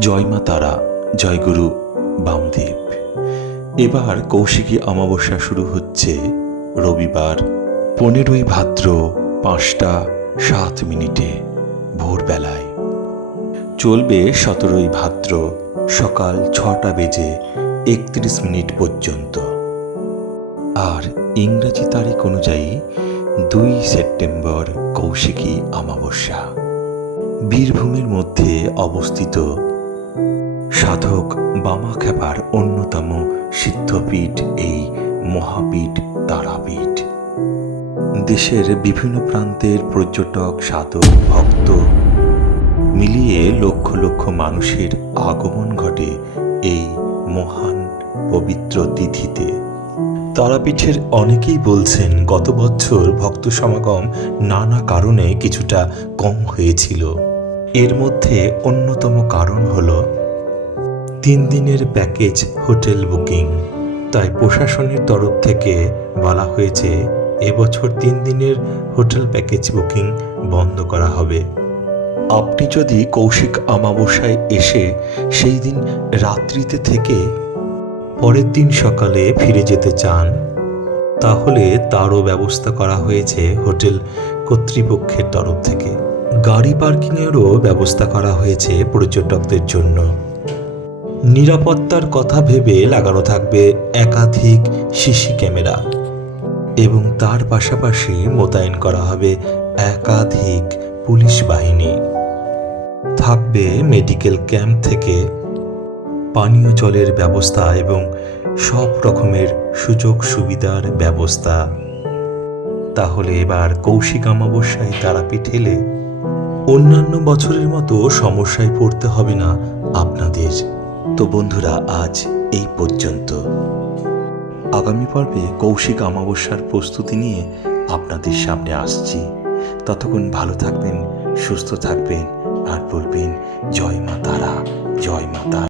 জয় মা তারা, জয় গুরু বামদেব। এবার কৌশিকী অমাবস্যা শুরু হচ্ছে রবিবার, পনেরোই ভাদ্র পাঁচটা সাত মিনিটে ভোরবেলায়। চলবে সতেরোই ভাদ্র সকাল ছটা বেজে একত্রিশ মিনিট পর্যন্ত। আর ইংরেজি তারিখ অনুযায়ী দুই সেপ্টেম্বর কৌশিকী অমাবস্যা। বীরভূমের মধ্যে অবস্থিত। সাধক বামাখ্যাপার অন্যতম সিদ্ধপীঠ এই মহাপীঠ তারাপীঠ। দেশের বিভিন্ন প্রান্তের পর্যটক, সাধক, ভক্ত মিলিয়ে লক্ষ লক্ষ মানুষের আগমন ঘটে এই মহান পবিত্র তিথিতে। তারাপীঠের অনেকেই বলছেন, গত বছর ভক্ত সমাগম নানা কারণে কিছুটা কম হয়েছিল। এর মধ্যে অন্যতম কারণ হল তিন দিনের প্যাকেজ হোটেল বুকিং। তাই প্রশাসনের তরফ থেকে বলা হয়েছে, এবছর তিন দিনের হোটেল প্যাকেজ বুকিং বন্ধ করা হবে। আপনি যদি কৌশিক অমাবস্যায় এসে সেই দিন রাত্রিতে থেকে পরের দিন সকালে ফিরে যেতে চান, তাহলে তারও ব্যবস্থা করা হয়েছে হোটেল কর্তৃপক্ষের তরফ থেকে। গাড়ি পার্কিংয়েরও ব্যবস্থা করা হয়েছে পর্যটকদের জন্য। নিরাপত্তার কথা ভেবে লাগানো থাকবে একাধিক সিসি ক্যামেরা। এবং তার পাশাপাশি মোতায়েন করা হবে একাধিক পুলিশ বাহিনী। থাকবে মেডিকেল ক্যাম্প থেকে পানীয় জলের ব্যবস্থা এবং সব রকমের সুযোগ সুবিধার ব্যবস্থা। তাহলে এবার কৌশিক অমাবস্যায় তারাপীঠ এলে অন্যান্য বছরের মতো সমস্যায় পড়তে হবে না আপনাদের। তো বন্ধুরা, আজ এই পর্যন্ত। আগামী পর্বে কৌশিক অমাবস্যার প্রস্তুতি নিয়ে আপনাদের সামনে আসছি। ততক্ষণ ভালো থাকবেন, সুস্থ থাকবেন আর বলবেন, জয় মা তারা, জয় মা তারা।